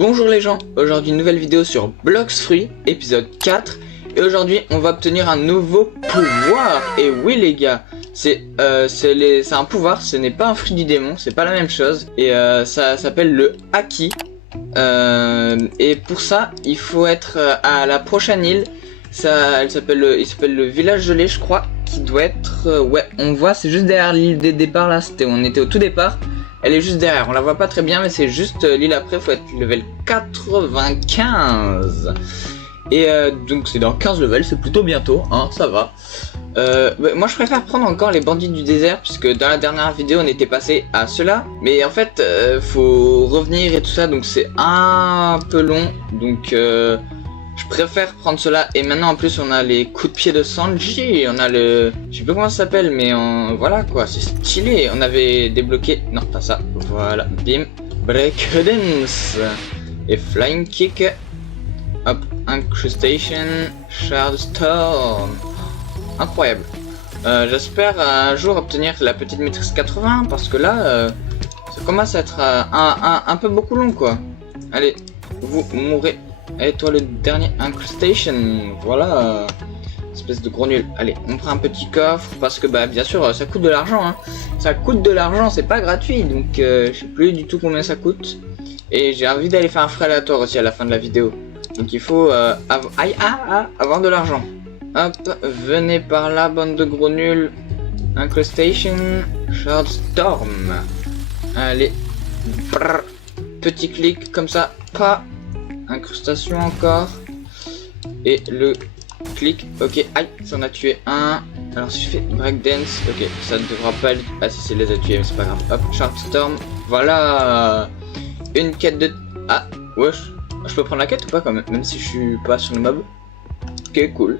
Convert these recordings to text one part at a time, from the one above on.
Bonjour les gens, aujourd'hui nouvelle vidéo sur Blox Fruits, épisode 4. Et aujourd'hui on va obtenir un nouveau pouvoir. Et oui les gars, c'est un pouvoir, ce n'est pas un fruit du démon, c'est pas la même chose. Et ça s'appelle le Haki. Et pour ça, il faut être à la prochaine île. Il s'appelle le village gelé je crois, qui doit être... ouais, on voit, c'est juste derrière l'île des départs là, on était au tout départ. Elle est juste derrière, on la voit pas très bien mais c'est juste l'île après, faut être level 95. Et donc c'est dans 15 levels, c'est plutôt bientôt, hein, ça va. Moi je préfère prendre encore les bandits du désert, puisque dans la dernière vidéo on était passé à cela. Mais en fait faut revenir et tout ça, donc c'est un peu long. Donc je préfère prendre cela. Et maintenant en plus on a les coups de pied de Sanji. On a le... je sais plus comment ça s'appelle, mais voilà quoi, c'est stylé. On avait débloqué... non pas ça, voilà, bim. Breakdance et Flying Kick. Hop, Incrustation, Shard Storm. Incroyable. J'espère un jour obtenir la petite maîtrise 80, parce que là ça commence à être un peu beaucoup long quoi. Allez, vous mourrez. Et toi le dernier Incrustation, voilà, espèce de gros nul. Allez, on prend un petit coffre, parce que bah bien sûr ça coûte de l'argent, hein. Ça coûte de l'argent, c'est pas gratuit, donc je sais plus du tout combien ça coûte. Et j'ai envie d'aller faire un frais aléatoire aussi à la fin de la vidéo. Donc il faut avoir de l'argent. Hop, venez par là, bande de gros nuls. Incrustation, Shard Storm. Allez, brrr. Petit clic comme ça, pas. Incrustation encore. Et le clic, ok, aïe, ça en a tué un. Alors si je fais breakdance, ok, ça ne devra pas... ah si, c'est les a tués, mais c'est pas grave. Hop, Shard Storm, voilà. Une quête de... ah, wesh. Je peux prendre la quête ou pas quand même, même si je suis pas sur le mob. Ok, cool.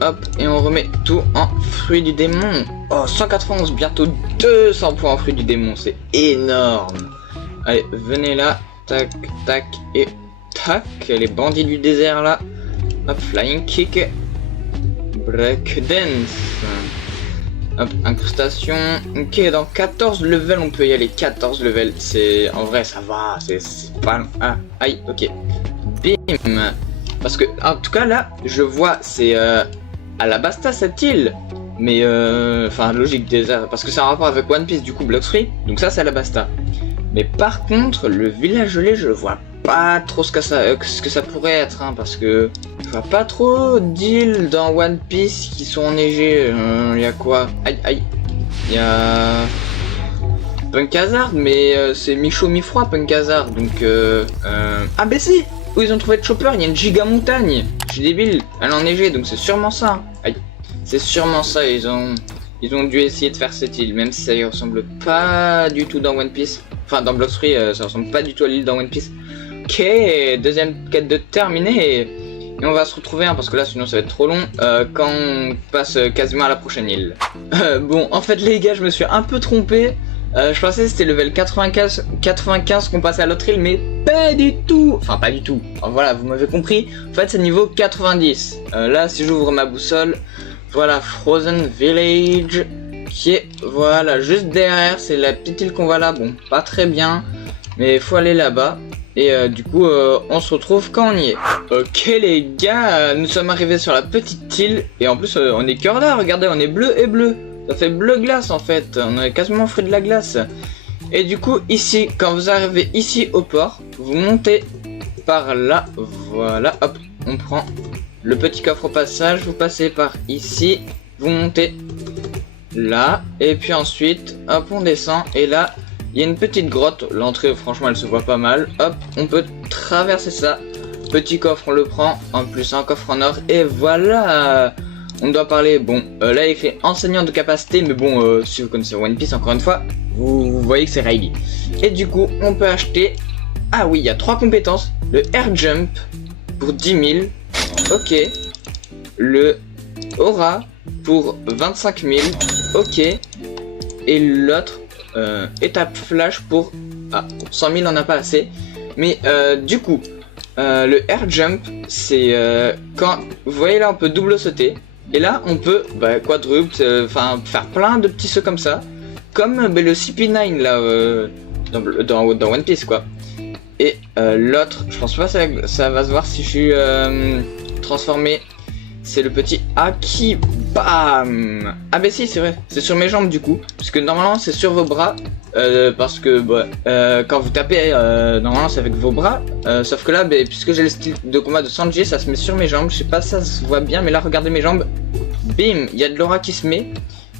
Hop, et on remet tout en fruit du démon. Oh, 191, bientôt 200 points en fruit du démon, c'est énorme. Allez, venez là, tac, tac, et tac, les bandits du désert là. Hop, Flying Kick. Breakdance. Hop, incrustation. Ok, dans 14 levels on peut y aller. 14 levels, c'est... en vrai ça va, c'est pas... ah, aïe, ok. Bim. Parce que, en tout cas là, je vois, c'est Alabasta cette île. Mais enfin, logique désert, parce que c'est un rapport avec One Piece, du coup, Blox Fruits. Donc ça c'est Alabasta. Mais par contre, le village gelé, je vois pas trop ce que ça pourrait être, hein, parce que je vois pas trop d'îles dans One Piece qui sont enneigées. Il y a quoi? Aïe aïe. Il y a Punk Hazard, mais c'est mi-chaud mi-froid Punk Hazard, donc ah bah si, où ils ont trouvé de Chopper, il y a une giga montagne. Je suis débile, elle est enneigée, donc c'est sûrement ça. Aïe, c'est sûrement ça. Ils ont dû essayer de faire cette île, même si ça y ressemble pas du tout dans One Piece. Enfin, dans Blox Fruits, ça ressemble pas du tout à l'île dans One Piece. Ok, deuxième quête de terminée. Et on va se retrouver, hein, parce que là, sinon ça va être trop long, quand on passe quasiment à la prochaine île. Bon, en fait, les gars, je me suis un peu trompé. Je pensais que c'était level 95 qu'on passait à l'autre île, mais pas du tout. Enfin, pas du tout. Alors, voilà, vous m'avez compris. En fait, c'est niveau 90. Là, si j'ouvre ma boussole, voilà, Frozen Village, qui est, voilà, juste derrière. C'est la petite île qu'on voit là. Bon, pas très bien, mais il faut aller là-bas. Et du coup, on se retrouve quand on y est. Ok les gars, nous sommes arrivés sur la petite île. Et en plus, on est cœur là, regardez, on est bleu et bleu. Ça fait bleu glace en fait, on est quasiment fruit de la glace. Et du coup, ici, quand vous arrivez ici au port, vous montez par là, voilà, hop, on prend le petit coffre au passage, vous passez par ici, vous montez là, et puis ensuite, hop, on descend, et là, il y a une petite grotte, l'entrée franchement elle se voit pas mal, hop, on peut traverser ça, petit coffre on le prend, en plus un coffre en or, et voilà. On doit parler, bon, là il écrit enseignant de capacité, mais bon, si vous connaissez One Piece encore une fois, vous voyez que c'est Riley. Et du coup, on peut acheter, ah oui, il y a 3 compétences, le Air Jump pour 10 000, ok, le Aura pour 25 000, ok, et l'autre, étape flash pour, ah, 100 000 on n'a pas assez, mais du coup, le Air Jump, c'est quand, vous voyez là on peut double sauter. Et là on peut quadruple, enfin faire plein de petits sauts comme ça. Comme le CP9 là dans One Piece quoi. Et l'autre, je pense pas que ça va se voir si je suis transformé. C'est le petit Aki. Bam. Ah bah si, c'est vrai, c'est sur mes jambes du coup. Parce que normalement c'est sur vos bras. Parce que quand vous tapez, normalement c'est avec vos bras. Sauf que là, puisque j'ai le style de combat de Sanji, ça se met sur mes jambes. Je sais pas si ça se voit bien, mais là regardez mes jambes. Bim, il y a de l'aura qui se met.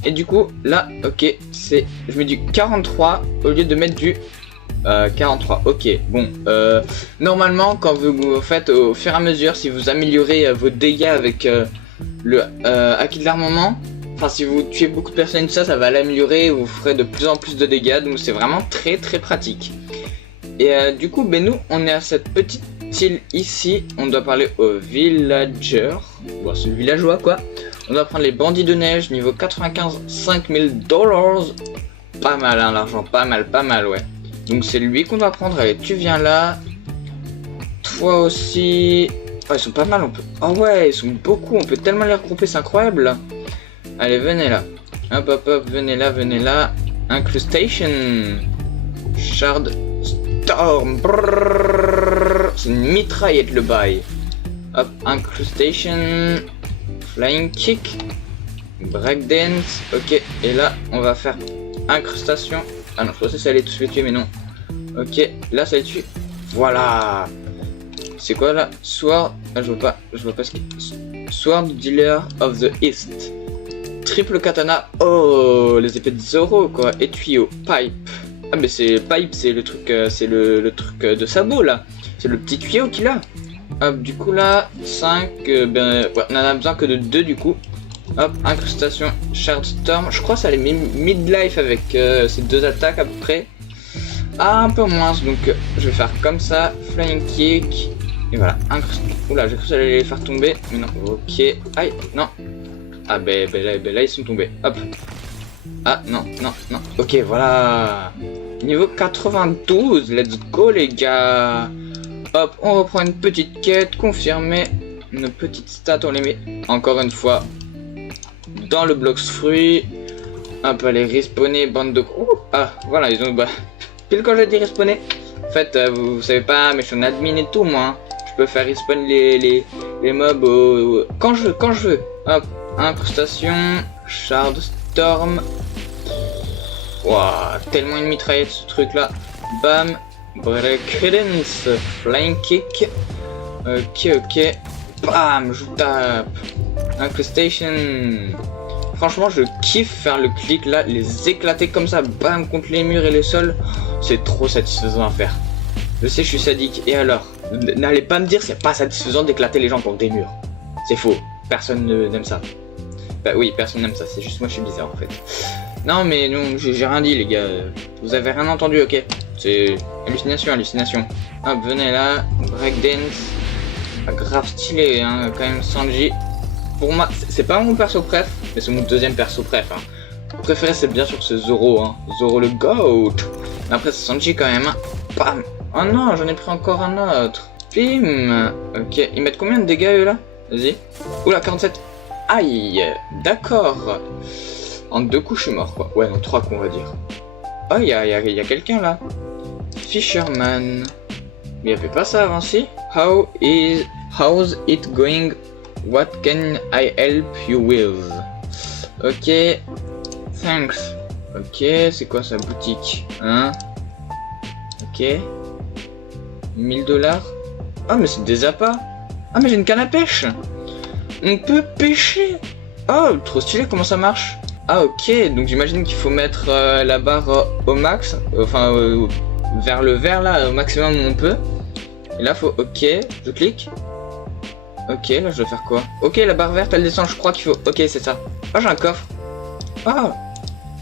Et du coup, là, ok, je mets du 43 au lieu de mettre du 43. Ok, bon, normalement, quand vous faites au fur et à mesure, si vous améliorez vos dégâts avec le acquis de l'armement, enfin, si vous tuez beaucoup de personnes, ça va l'améliorer, vous ferez de plus en plus de dégâts, donc c'est vraiment très très pratique. Et du coup, nous, on est à cette petite île ici, on doit parler aux villagers, bon, c'est le villageois quoi. On doit prendre les bandits de neige, niveau 95, 5000 $. Pas mal hein, l'argent, pas mal ouais. Donc c'est lui qu'on doit prendre, allez tu viens là. Toi aussi. Oh ils sont pas mal, on peut... Oh ouais, ils sont beaucoup, on peut tellement les regrouper, c'est incroyable. Allez venez là. Hop hop hop, venez là. Incrustation. Shard Storm. C'est une mitraillette le bail. Hop, Incrustation. Flying Kick. Breakdance. Ok, et là on va faire Incrustation. Ah non, je pensais que ça allait tous les tuer, mais non. Ok, là ça les tue. Voilà. C'est quoi là? Sword. Ah, je vois pas ce qui. Sword Dealer of the East. Triple katana. Oh, les épées de Zoro quoi. Et tuyau. Pipe. Ah, mais c'est pipe, c'est le truc, c'est le truc de sabot là. C'est le petit tuyau qu'il a. Hop, du coup là, 5. Ouais, on en a besoin que de 2 du coup. Hop, incrustation, Shard Storm. Je crois que ça les met midlife avec ces 2 attaques à peu près. Ah, un peu moins, donc je vais faire comme ça. Flying Kick. Et voilà, incrustation. Oula, j'ai cru que ça allait les faire tomber. Mais non, ok. Aïe, non. Ah, là, ils sont tombés. Hop. Ah, non. Ok, voilà. Niveau 92, let's go les gars. Hop, on reprend une petite quête, confirmée. Nos petites stats, on les met encore une fois dans le bloc fruit. Un peu les respawner, bande de... Ah, voilà, ils ont... pile quand j'ai dit respawner. En fait, vous savez pas, mais je suis un admin et tout, moi. Hein. Je peux faire respawn les mobs quand je veux. Hop, incrustation, Shard Storm. Waouh, tellement une mitraillette ce truc-là. Bam. Credence, Flying Kick. Ok. Bam, je tape. Incrustation. Franchement, je kiffe faire le clic là, les éclater comme ça, bam, contre les murs et les sols. C'est trop satisfaisant à faire. Je sais, je suis sadique. Et alors, n'allez pas me dire c'est pas satisfaisant d'éclater les gens contre des murs. C'est faux. Personne n'aime ça. Bah oui, personne n'aime ça. C'est juste moi, je suis bizarre en fait. Non, mais non, j'ai rien dit, les gars. Vous avez rien entendu, ok? C'est hallucination. Hop, venez là. Breakdance. Ah, grave stylé, hein, quand même, Sanji. Pour moi, c'est pas mon perso préf, mais c'est mon deuxième perso préf. Hein. Mon préféré, c'est bien sûr c'est Zoro, hein. Zoro le GOAT. Mais après, c'est Sanji quand même. Hein. Bam. Oh non, j'en ai pris encore un autre. Bim. Ok, ils mettent combien de dégâts eux là? Vas-y. Oula, 47. Aïe. D'accord. En 2 coups, je suis mort quoi. Ouais, non, 3 coups, on va dire. Oh, il y a quelqu'un là. Fisherman. Mais il n'y avait pas ça avant, si? How's it going? What can I help you with? Ok. Thanks. Ok, c'est quoi sa boutique? Hein? Ok. 1000 $. Ah, mais c'est des appâts. Ah, mais j'ai une canne à pêche. On peut pêcher. Oh, trop stylé, comment ça marche? Ah, ok, donc j'imagine qu'il faut mettre la barre au max. Enfin, vers le vert là, au maximum où on peut. Et là, faut... Ok, je clique. Ok, là je dois faire quoi? Ok, la barre verte elle descend, je crois qu'il faut... Ok, c'est ça. Ah, j'ai un coffre. Ah,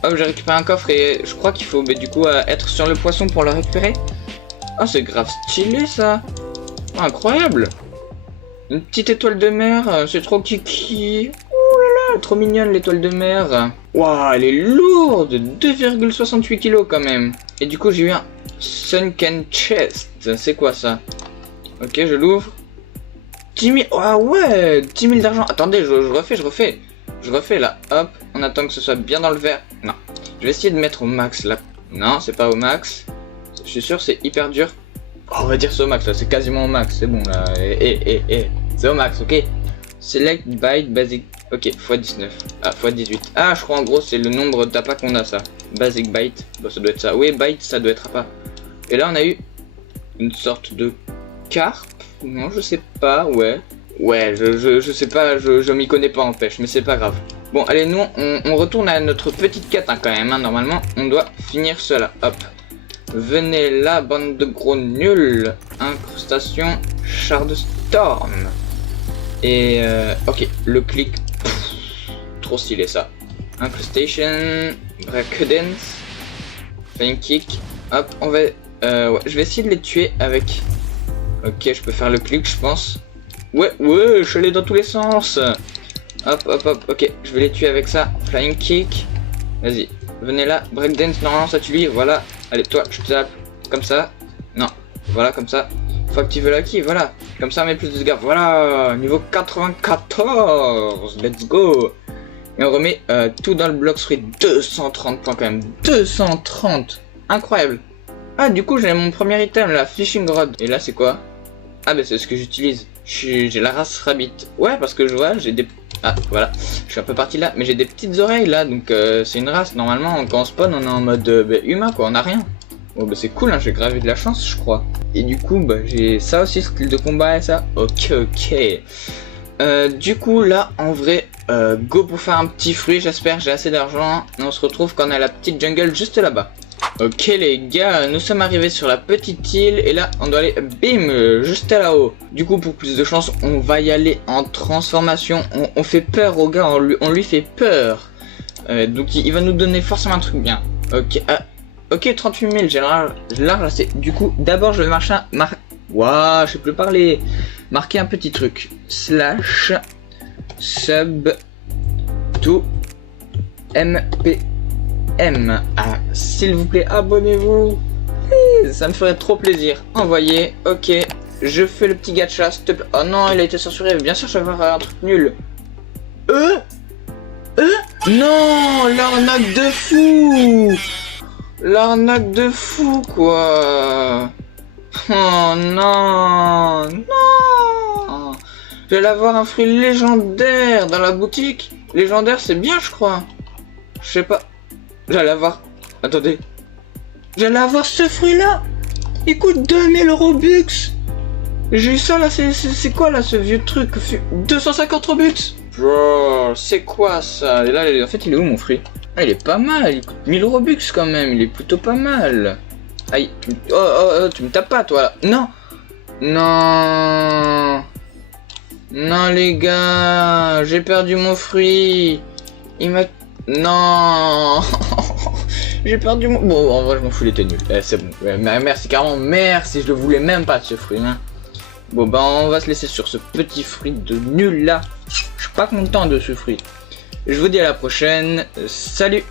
oh, j'ai récupéré un coffre et je crois qu'il faut du coup être sur le poisson pour le récupérer. Ah, c'est grave stylé ça. Ah, incroyable. Une petite étoile de mer, c'est trop kiki. Oh là là, trop mignonne l'étoile de mer. Waouh, elle est lourde, 2,68 kg quand même. Et du coup j'ai eu un Sunken Chest. C'est quoi ça? Ok, je l'ouvre. 10 000, ah ouais, 10 000 d'argent. Attendez, je refais là, hop, on attend que ce soit bien dans le vert. Non, je vais essayer de mettre au max là. Non, c'est pas au max. Je suis sûr c'est hyper dur. On va dire c'est au max là, c'est quasiment au max, c'est bon là. C'est au max, ok. Select byte basic. Ok, x19. Ah, x18. Ah, je crois en gros c'est le nombre d'appâts qu'on a ça. Basic byte. Bon, ça doit être ça. Oui, byte, ça doit être appât. Et là on a eu une sorte de carpe. Non, je sais pas, ouais. Ouais, je sais pas, je m'y connais pas en pêche, mais c'est pas grave. Bon, allez, nous, on retourne à notre petite quête hein, quand même. Hein. Normalement, on doit finir cela. Hop. Venez là, bande de gros nuls. Incrustation, char de storm. Et ok, le clic. Pff, trop stylé ça. Incrustation, breakdance, flying kick. Hop, on va. Ouais, je vais essayer de les tuer avec. Ok, je peux faire le clic, je pense. Ouais, je suis allé dans tous les sens. Hop, ok, je vais les tuer avec ça. Flying kick. Vas-y, venez là. Breakdance, normalement ça tue lui. Voilà. Allez, toi, je te tape. Comme ça. Non, voilà, comme ça. Faut activer la key, voilà. Comme ça, on met plus de dégâts. Voilà, niveau 94. Let's go. Et on remet tout dans le bloc fruit. 230 points quand même. 230. Incroyable. Ah, du coup, j'ai mon premier item, la fishing rod. Et là, c'est quoi? Ah, bah, c'est ce que j'utilise. J'ai la race rabbit. Ouais, parce que je vois, j'ai des... Ah, voilà. Je suis un peu parti là. Mais j'ai des petites oreilles là. Donc, c'est une race. Normalement, quand on spawn, on est en mode humain, quoi. On a rien. Bon, bah, c'est cool, hein. J'ai gravé de la chance, je crois. Et du coup, bah, j'ai ça aussi, skill de combat et ça. Ok. Du coup, là, en vrai, go pour faire un petit fruit. J'espère, j'ai assez d'argent. Et on se retrouve quand on a la petite jungle juste là-bas. Ok les gars, nous sommes arrivés sur la petite île et là on doit aller bim juste là-haut. Du coup pour plus de chance on va y aller en transformation. On fait peur au gars, on lui fait peur. Donc il va nous donner forcément un truc bien. Ok, ok 38 000 j'ai large assez. Du coup d'abord je vais marcher Waouh, je sais plus parler. Marquer un petit truc. Slash sub to MP. Ah, s'il vous plaît, abonnez-vous. Ça me ferait trop plaisir. Envoyez. Ok, je fais le petit gacha, s'il te plaît. Oh non, il a été censuré. Bien sûr, je vais faire un truc nul. Non, l'arnaque de fou. L'arnaque de fou, quoi. Oh non. Non. Je vais avoir un fruit légendaire dans la boutique. Légendaire, c'est bien, je crois. Je sais pas. J'allais avoir... Attendez. J'allais avoir ce fruit-là. Il coûte 2000 Robux. J'ai eu ça là, c'est quoi là ce vieux truc? 250 Robux. Bro, c'est quoi ça? Et là, en fait, il est où mon fruit? Ah, il est pas mal. Il coûte 1000 Robux quand même. Il est plutôt pas mal. Aïe. Oh, tu me tapes pas toi là. Non. Non. Non les gars. J'ai perdu mon fruit. Il m'a... Non. J'ai perdu mon... Bon, en vrai, je m'en fous, il était nul. C'est bon. Merci, carrément, merci. Je le voulais même pas de ce fruit. Hein. Bon, bah, on va se laisser sur ce petit fruit de nul là. Je suis pas content de ce fruit. Je vous dis à la prochaine. Salut.